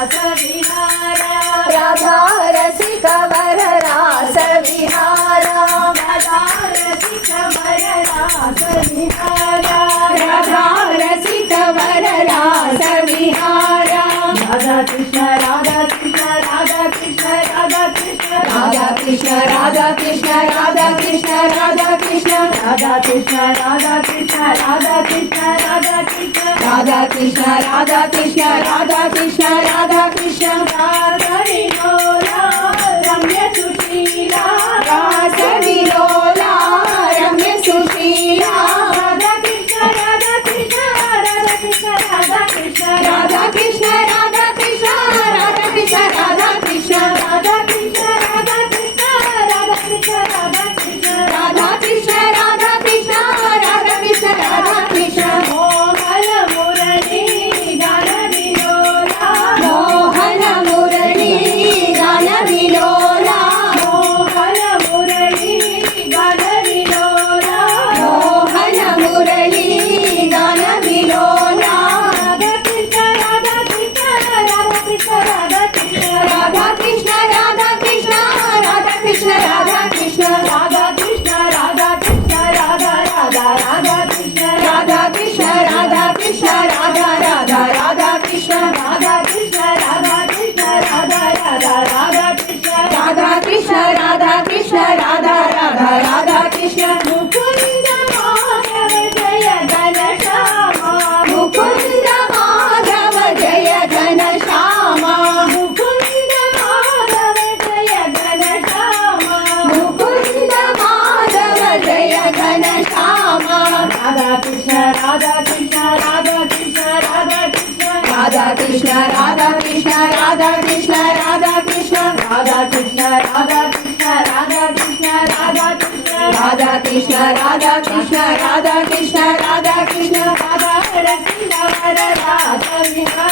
रास विहारा राधा रसिक वर रास विहारा राधा रसिक वर रास विहारा राधा रसिक वर रास विहारा राधा कृष्ण राधा कृष्ण राधा कृष्ण राधा कृष्ण राधा कृष्ण राधा कृष्ण राधा कृष्ण राधा कृष्ण राधा कृष्ण राधा कृष्ण राधा कृष्ण राधा कृष्ण राधा कृष्ण राधा कृष्ण राधा कृष्ण राधा कृष्ण रास विलोला रम्य सुशीला रास विलोला रम्य सुशीला राधा कृष्ण राधा कृष्ण राधा कृष्ण राधा कृष्ण राधा कृष्ण राधा कृष्ण राधा कृष्ण राधा कृष्ण राधा कृष्ण राधा कृष्ण राधा कृष्ण राधा कृष्ण राधा कृष्ण राधा कृष्ण राधा कृष्ण राधा कृष्ण मोहन मुरली गान विलोला मोहन मुरली गान विलोला मोहन मुरली गान विलोला मोहन मुरली गान विलोला राधा कृष्ण राधा कृष्ण राधा कृष्ण राधा कृष्ण राधा कृष्ण राधा कृष्ण राधा कृष्ण राधा कृष्ण राधा कृष्ण राधा कृष्ण राधा राधा राधा कृष्ण राधा कृष्ण राधा कृष्ण राधा राधा राधा कृष्ण राधा कृष्ण राधा कृष्ण राधा राधा राधा कृष्ण राधा कृष्ण राधा कृष्ण राधा राधा राधा कृष्ण मुकुंद माधव जय घनश्यामा मुकुंद माधव जय घनश्यामा मुकुंद माधव जय घनश्यामा मुकुंद माधव जय घनश्यामा राधा कृष्ण राधा कृष्ण राधा कृष्ण राधा कृष्ण राधा कृष्ण राधा कृष्ण राधा कृष्ण राधा कृष्ण राधा कृष्ण राधा कृष्ण राधा कृष्ण राधा कृष्ण राधा कृष्ण राधा कृष्ण राधा कृष्ण राधा कृष्ण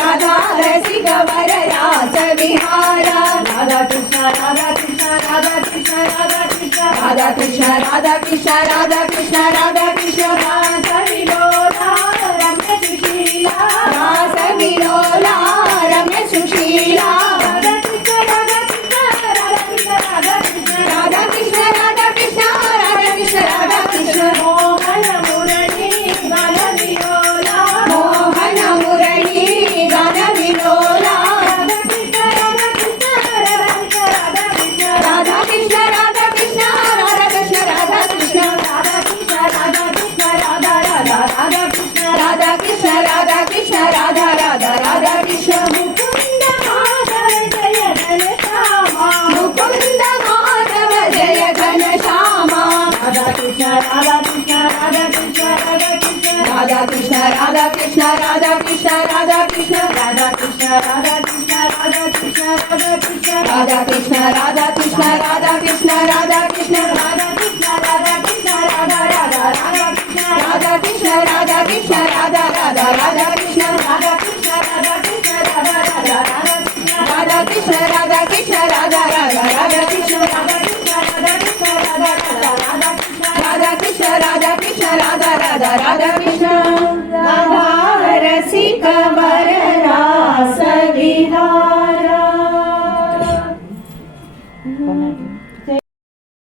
राधा रसिक वर रास विहारा राधा रसिक वर रास विहारा राधा कृष्ण राधा कृष्ण राधा कृष्ण राधा कृष्ण राधा कृष्ण राधा कृष्ण राधा कृष्ण राधा कृष्ण रास विलोला रम्य सुशीला रास विलोला रम्य सुशीला राधा कृष्ण राधा कृष्ण राधा कृष्ण राधा कृष्ण राधा कृष्ण राधा कृष्ण राधा कृष्ण राधा कृष्ण मोहन मुरली गान विलोला मोहन मुरली गान विलोला राधा कृष्ण राधा कृष्ण राधा कृष्ण राधा कृष्ण राधा कृष्ण राधा कृष्ण राधा कृष्ण राधा कृष्ण राधा कृष्ण राधा कृष्ण राधा राधा राधा कृष्ण राधा कृष्ण राधा कृष्ण राधा राधा राधा कृष्ण मुकुंद माधव जय घनश्यामा मुकुंद माधव जय घनश्यामा राधा कृष्ण राधा कृष्ण राधा कृष्ण राधा कृष्ण राधा कृष्ण राधा कृष्ण राधा कृष्ण राधा कृष्ण राधा कृष्ण राधा कृष्ण राधा कृष्ण राधा कृष्ण राधा कृष्ण राधा कृष्ण राधा कृष्ण राधा कृष्ण राधा कृष्ण राधा कृष्ण राधा राधा राधा कृष्ण राधा कृष्ण राधा कृष्ण राधा राधा राधा कृष्ण राधा कृष्ण राधा कृष्ण राधा राधा राधा कृष्ण राधा कृष्ण राधा कृष्ण राधा राधा राधा कृष्ण राधा कृष्ण राधा कृष्ण राधा राधा राधा कृष्ण राधा कृष्ण राधा कृष्ण राधा राधा राधा कृष्ण